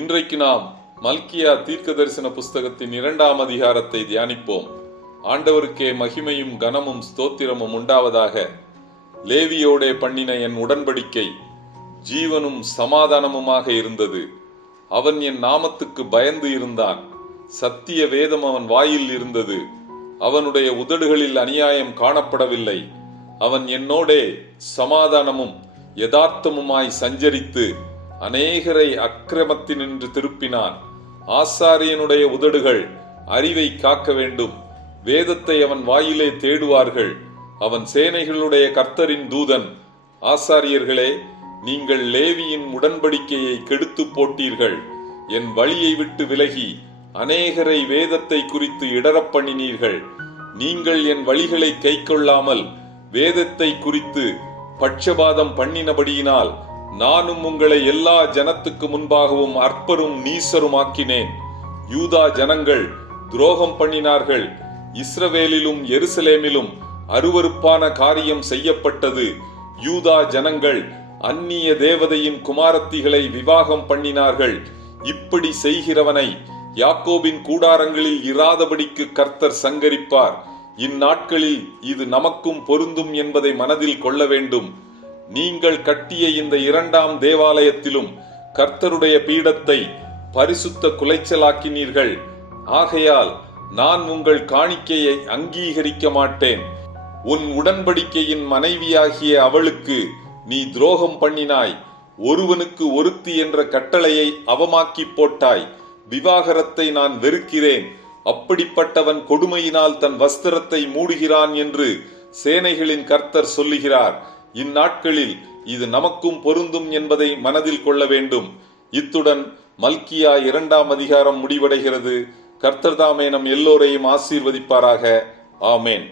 இன்றைக்கு நாம் மல்கியா தீர்க்க தரிசன புஸ்தகத்தின் 2ஆம் அதிகாரத்தை தியானிப்போம். ஆண்டவருக்கே மகிமையும் கனமும் ஸ்தோத்திரமும் உண்டாவதாக. லேவியோடே பண்ணின என் உடன்படிக்கை ஜீவனும் சமாதானமுமாக இருந்தது. அவன் என் நாமத்துக்கு பயந்து இருந்தான். சத்திய வேதம் அவன் வாயில் இருந்தது. அவனுடைய உதடுகளில் அநியாயம் காணப்படவில்லை. அவன் என்னோடே சமாதானமும் யதார்த்தமுமாய் சஞ்சரித்து அநேகரை அக்கிரமத்தினின்று திருப்பினான். ஆசாரியனுடைய உதடுகள் அறிவை காக்க வேண்டும். வேதத்தை அவன் வாயிலே தேடுவார்கள். அவன் சேனைகளுடைய கர்த்தரின் தூதன். ஆசாரியர்களே, நீங்கள் லேவியின் உடன்படிக்கையை கெடுத்து போட்டீர்கள். என் வழியை விட்டு விலகி அநேகரை வேதத்தை குறித்து இடரப் பண்ணினீர்கள். நீங்கள் என் வழிகளை கைக்கொள்ளாமல் வேதத்தை குறித்து பட்சபாதம் பண்ணினபடியினால் நானும் உங்களை எல்லா ஜனத்துக்கு முன்பாகவும் அற்பரும் நீசருமாக்கினேன். யூதா ஜனங்கள் துரோகம் பண்ணினார்கள். இஸ்ரவேலிலும் எருசலேமிலும் அருவருப்பான காரியம் செய்யப்பட்டது. யூதா ஜனங்கள் அந்நிய தேவதையின் குமாரத்திகளை விவாகம் பண்ணினார்கள். இப்படி செய்கிறவனை யாக்கோபின் கூடாரங்களில் இராதபடிக்கு கர்த்தர் சங்கரிப்பார். இந்நாட்களில் இது நமக்கும் பொருந்தும் என்பதை மனதில் கொள்ள வேண்டும். நீங்கள் கட்டிய இந்த 2ஆம் தேவாலயத்திலும் கர்த்தருடைய பீடத்தை பரிசுத்த குலைச்சலாக்கினீர்கள். ஆகையால் நான் உங்கள் காணிக்கையை அங்கீகரிக்க மாட்டேன். உன் உடன்படிக்கையின் மனைவியாகிய அவளுக்கு நீ துரோகம் பண்ணினாய். ஒருவனுக்கு ஒருத்தி என்ற கட்டளையை அவமாக்கி போட்டாய். விவாகரத்தை நான் வெறுக்கிறேன். அப்படிப்பட்டவன் கொடுமையினால் தன் வஸ்திரத்தை மூடுகிறான் என்று சேனைகளின் கர்த்தர் சொல்லுகிறார். இந்நாட்களில் இது நமக்கும் பொருந்தும் என்பதை மனதில் கொள்ள வேண்டும். இத்துடன் மல்கியா 2ஆம் அதிகாரம் முடிவடைகிறது. கர்த்தர் தாமே நம் எல்லோரையும் ஆசீர்வதிப்பாராக. ஆமேன்.